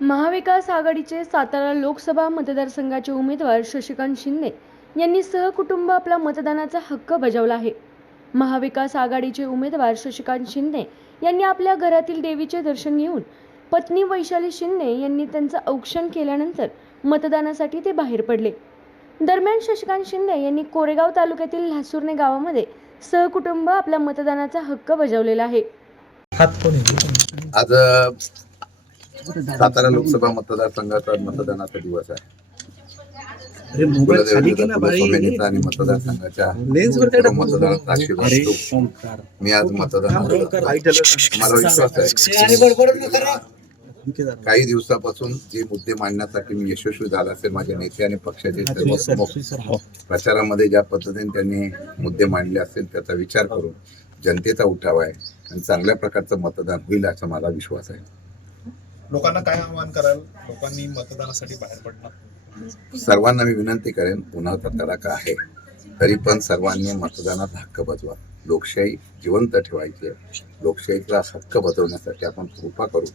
महाविकास आघाडीचे सातारा लोकसभा मतदारसंघाचे उमेदवार शशिकांत शिंदे यांनी सहकुटुंब आपला मतदानाचा हक्क बजावला आहे. महाविकास आघाडीचे उमेदवार शशिकांत शिंदे यांनी आपल्या घरातील देवीचे दर्शन घेऊन पत्नी वैशाली शिंदे यांनी त्यांचं औक्षण केल्यानंतर मतदानासाठी ते बाहेर पडले. दरम्यान शशिकांत शिंदे यांनी कोरेगाव तालुक्यातील लासूरने गावामध्ये सहकुटुंब आपला मतदानाचा हक्क बजावलेला आहे. आज सातारा लोकसभा मतदारसंघाचा मतदानाचा दिवस आहे. आणि मतदारसंघाच्या आशीर्वाद. मी आज मतदान मला विश्वास आहे. काही दिवसापासून जे मुद्दे मांडण्यासाठी मी यशस्वी झाला असेल माझे नेते आणि पक्षाचे सर्व प्रचारामध्ये ज्या पद्धतीने त्यांनी मुद्दे मांडले असतील त्याचा विचार करून जनतेचा उठाव आहे आणि चांगल्या प्रकारचं मतदान होईल असा मला विश्वास आहे. लोकांना काय आवाहन कराल? लोकांनी मतदानासाठी बाहेर पडणार. सर्वांना मी विनंती करेन उन्हाचा तडाखा आहे. तरी पण सर्वांनी मतदानात हक्क बजवा. लोकशाही जिवंत ठेवायची आहे. लोकशाहीचा हक्क बजवण्यासाठी आपण कृपा करू.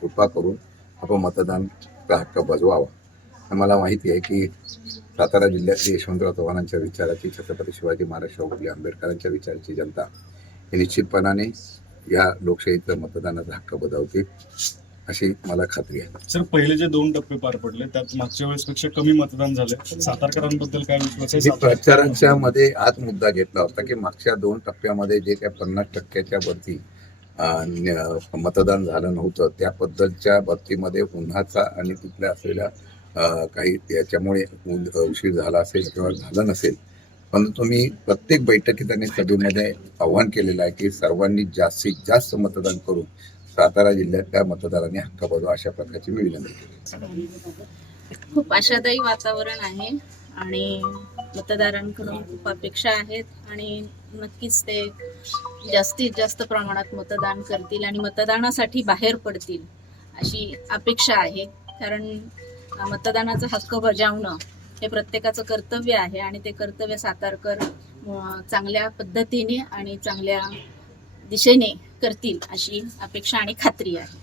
कृपा करून आपण मतदानचा हक्क बजवावा. मला माहिती आहे की सातारा जिल्ह्यातली यशवंतराव चव्हाणांच्या विचाराची छत्रपती शिवाजी महाराज शाहू फुले आंबेडकरांच्या विचाराची जनता ही निश्चितपणाने या लोकशाहीचं मतदानाचा हक्क बजावते अशी मला खात्री आहे. सर पहिले जे दोन टप्पे पार पडले त्यात मागच्या वेळेसपेक्षा कमी मतदान झाले. सातारकरांबद्दल काय विश्वास आहे प्रचाराच्या मध्ये आज मुद्दा घेतला होता की मागच्या दोन टप्प्यामध्ये जे काही पन्नास टक्क्याच्या वरती मतदान झालं नव्हतं. त्या पद्धतीच्या बाबतीमध्ये उन्हाचा आणि तिथल्या असलेल्या काही याच्यामुळे उशीर झाला असेल किंवा झालं नसेल. परंतु मी प्रत्येक बैठकीत आणि सभेमध्ये आव्हान केलेलं आहे की सर्वांनी जास्तीत जास्त मतदान करून सातारा जिल्ह्यातल्या मतदारांनी हक्क बजावा अशा प्रकारची मी विनंती केली खूप आशादायी वातावरण आहे. आणि मतदारांकडून खूप अपेक्षा आहेत आणि नक्कीच ते जास्तीत जास्त प्रमाणात मतदान करतील आणि मतदानासाठी बाहेर पडतील अशी अपेक्षा आहे. कारण मतदानाचा हक्क बजावणं हे प्रत्येकाचं कर्तव्य आहे आणि ते कर्तव्य सातारकर चांगल्या पद्धतीने आणि चांगल्या दिशेने करतील अशी अपेक्षा आणि खात्री आहे.